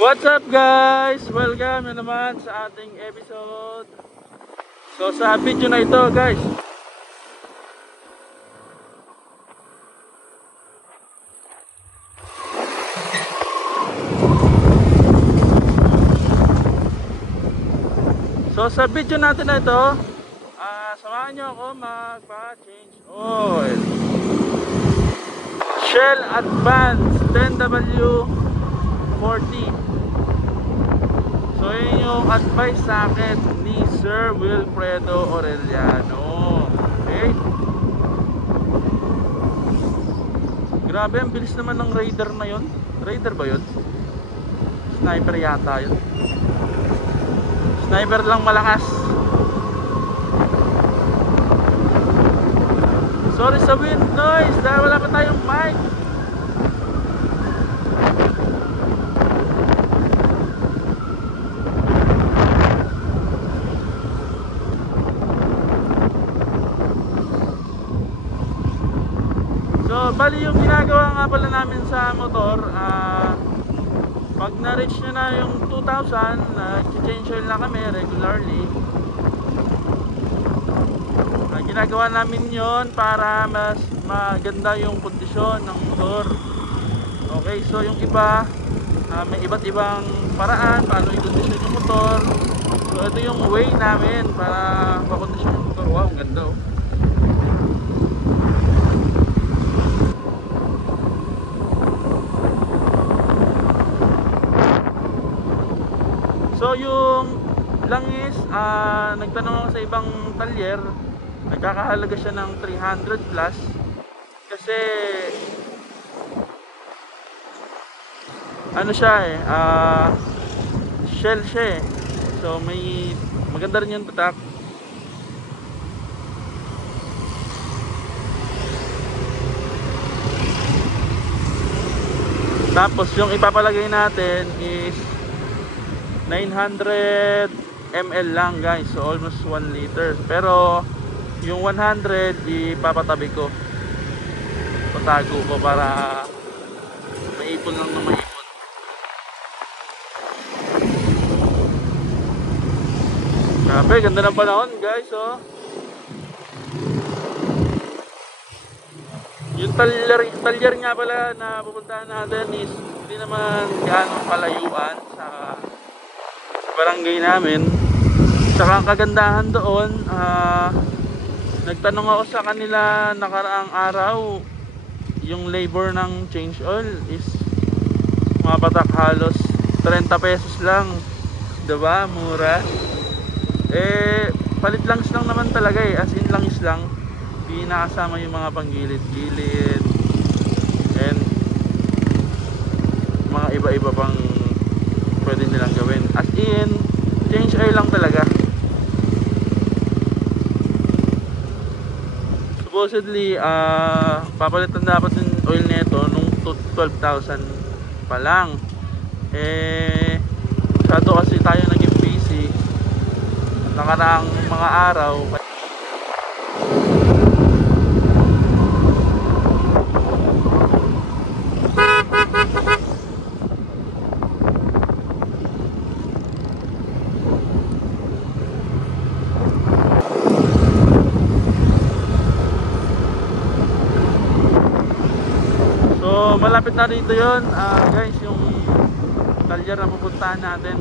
What's up guys? Welcome na naman sa ating episode. So sa video na ito guys, natin na ito, samahan nyo ako magpa-change oil. Shell Advance 10W40. So yun yung advice sa akin ni Sir Wilfredo Orellano. Okay? Grabe, ang bilis naman ng Raider na yun. Raider ba yun? Sniper yata yun. Sniper lang malakas. Sorry sa wind noise dahil wala pa tayong mic. So, bali yung ginagawa nga pala namin sa motor, pag na-reach nyo na yung 2,000, change oil na kami regularly. Ginagawa namin yon para mas maganda yung kondisyon ng motor. Okay, so yung iba, may iba't ibang paraan paano i-kondisyon yung motor. So, ito yung way namin para makondisyon yung motor. Wow, ganda oh. So yung langis, nagtanong ako sa ibang talyer, nagkakahalaga siya ng 300 plus kasi ano siya shell siya so may maganda rin yung tatak. Tapos yung ipapalagay natin is 900 ml lang guys, so almost 1 liter. Pero yung 100 ipapatabi ko, patago ko para maipon lang na maipon. Grabe, ganda ng panahon guys oh. Yung talyer nga pala na pupuntahan natin is hindi naman gaano kalayuan sa barangay namin. Saka ang kagandahan doon, nagtanong ako sa kanila nakaraang araw, yung labor ng change oil is mapatak halos 30 pesos lang, diba? Mura. Palit langis lang naman talaga as in langis lang, di nakasama yung mga panggilid-gilid and mga iba-iba pang pwede nilang gawin. As in, change oil lang talaga. Supposedly, papalitan dapat yung oil nito nung 12,000 pa lang. Masyado kasi tayo naging busy nakaraang mga araw. Malapit na dito yun guys, yung talyer na pupuntahan natin.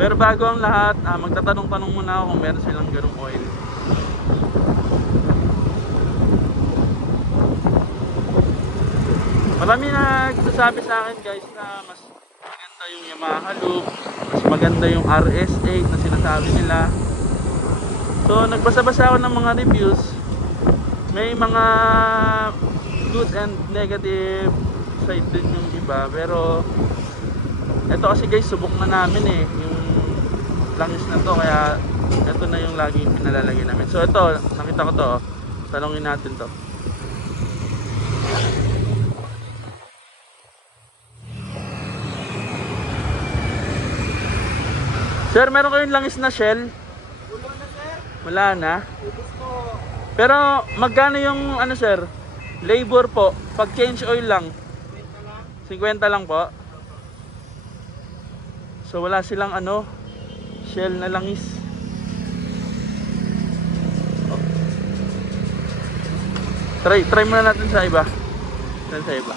Pero bago ang lahat, magtatanong-tanong muna ako kung meron silang ganung oil. Marami na nagsasabi sa akin guys na mas maganda yung Yamaha Loop, mas maganda yung RS8 na sinasabi nila. So nagbasa-basa ako ng mga reviews. May mga good and negative side din yung iba, pero ito kasi guys, subok na namin yung langis na to, kaya ito na yung laging pinalalagay namin. So ito, nakita ko to, tanongin natin to. Sir, meron kayong langis na Shell? Wala na sir. Wala na. Ubus ko. Pero magkano yung ano sir? Labor po, pag change oil lang, 50 lang po. So wala silang ano, shell na langis. Oh. Try muna natin sa iba. Sa iba.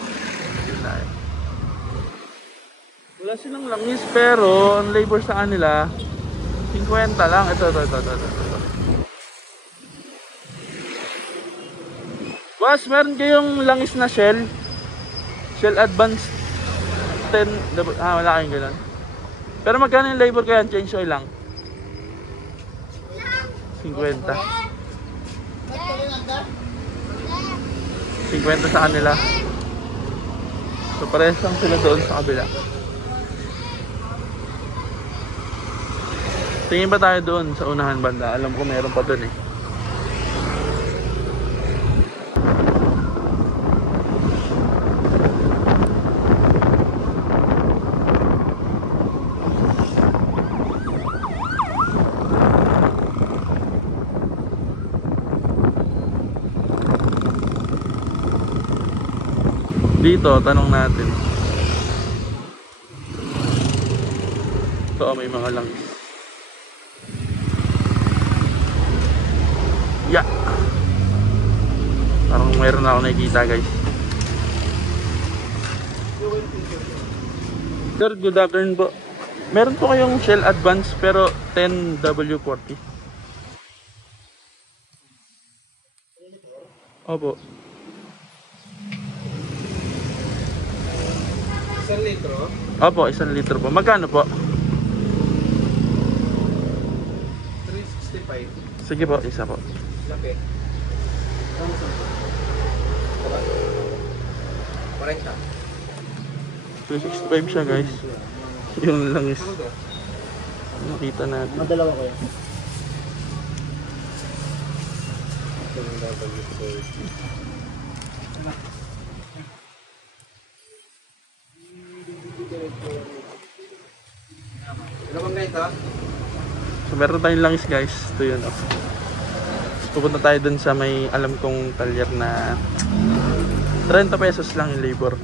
Wala silang langis pero ang labor sa kanila 50 lang. Ito. Boss, meron kayong langis na shell? Shell Advanced 10. Wala kayong ganun. Pero magkano yung labor ko yan? Change oil lang. 50. 50 sa kanila. So parehas lang sila doon sa kabila. Tingin ba tayo doon sa unahan banda? Alam ko meron pa doon eh. Dito, tanong natin. Ito, may mga langis. Yeah. Parang mayroon na ako nakikita, guys. Sir, good afternoon po. Meron po kayong Shell Advance pero 10W40. Opo. 1 litro? Opo, 1 litro po. Magkano po? 365. Sige po, isa po. Laki. 40. 265 siya, guys. Yung langis. Nakita natin. Madalawa ko yan. Ano bang ganito? So meron tayong langis, guys. Ito yun, oh. Pupunta tayo dun sa may alam kong talyer na 30 pesos lang yung labor.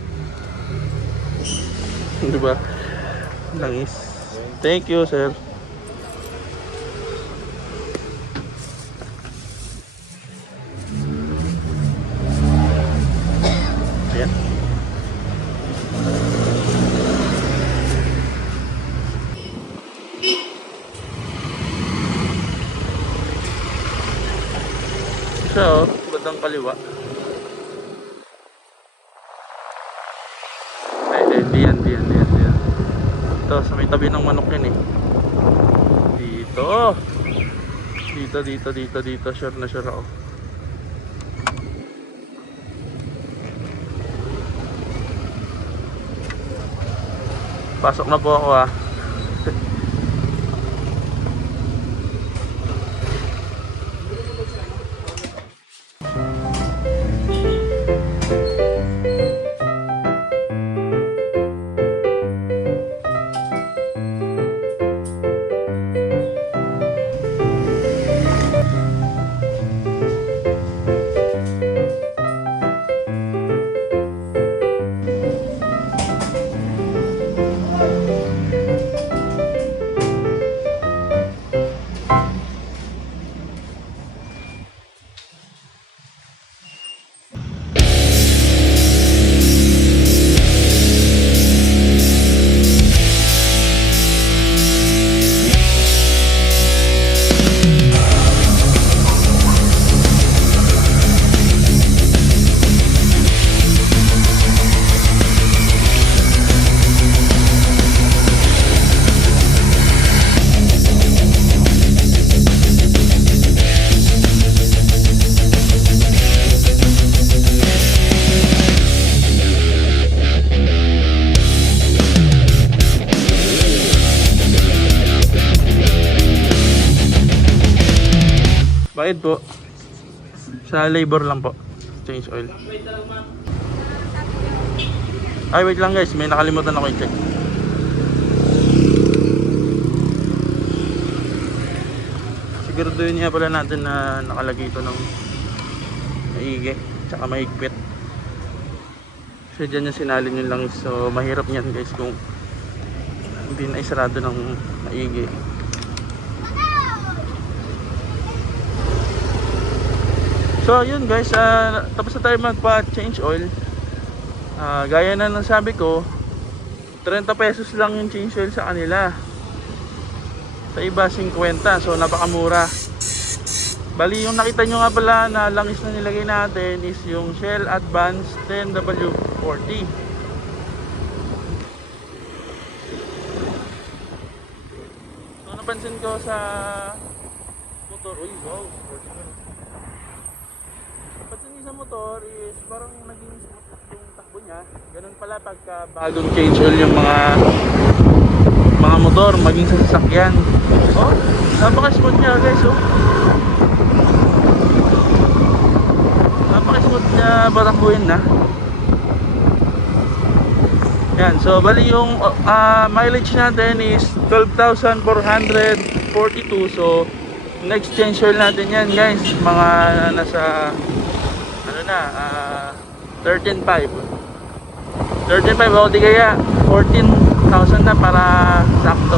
Diba? Langis. Thank you, sir. Ayan. Siya, oh, bandang kaliwa. Ay, diyan. Ito, sa may tabi ng manok yun eh. Dito. Sure na sure ako. Pasok na po ako, ah. Bayad po. Sa labor lang po. Change oil. Ay, wait lang, guys. May nakalimutan ako i-check. Siguraduhin niya pala natin na nakalagay ito ng maigi. Tsaka mahigpit. Kasi dyan yung sinalin yung langis. So mahirap yan guys kung hindi na isarado ng maigi. So yun guys, tapos na tayo magpa-change oil. Gaya na ng sabi ko, 30 pesos lang yung change oil sa kanila. Sa iba 50, so napakamura. Bali yung nakita nyo nga pala na langis na nilagay natin is yung Shell Advance 10W40. So napansin ko sa motor, uy wow, napansin ko sa motor is parang naging smooth yung takbo niya. Ganun pala pagka bagong change oil yung mga motor, maging sa sasakyan. Oh, napaka-smooth niya guys, oh. Napaka-smooth niya batakbuhin na. Yan, so bali yung mileage natin is 12,442. So next change oil natin yan guys, mga nasa ano na, 13.5 o di kaya 14,000 na para sakto.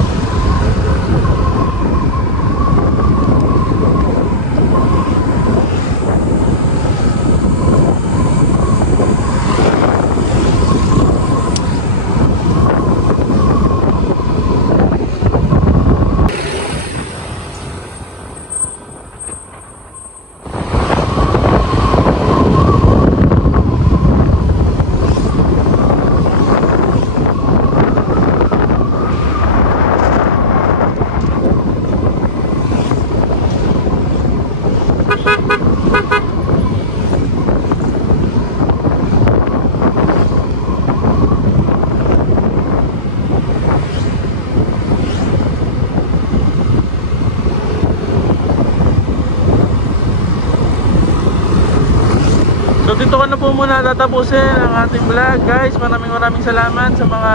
So dito ko na po muna tatapusin ang ating vlog guys. Maraming salamat sa mga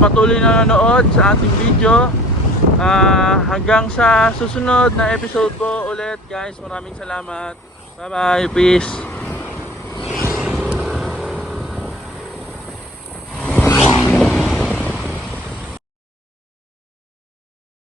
patuloy na nanonood sa ating video. Hanggang sa susunod na episode po ulit guys. Maraming salamat. Bye bye, peace.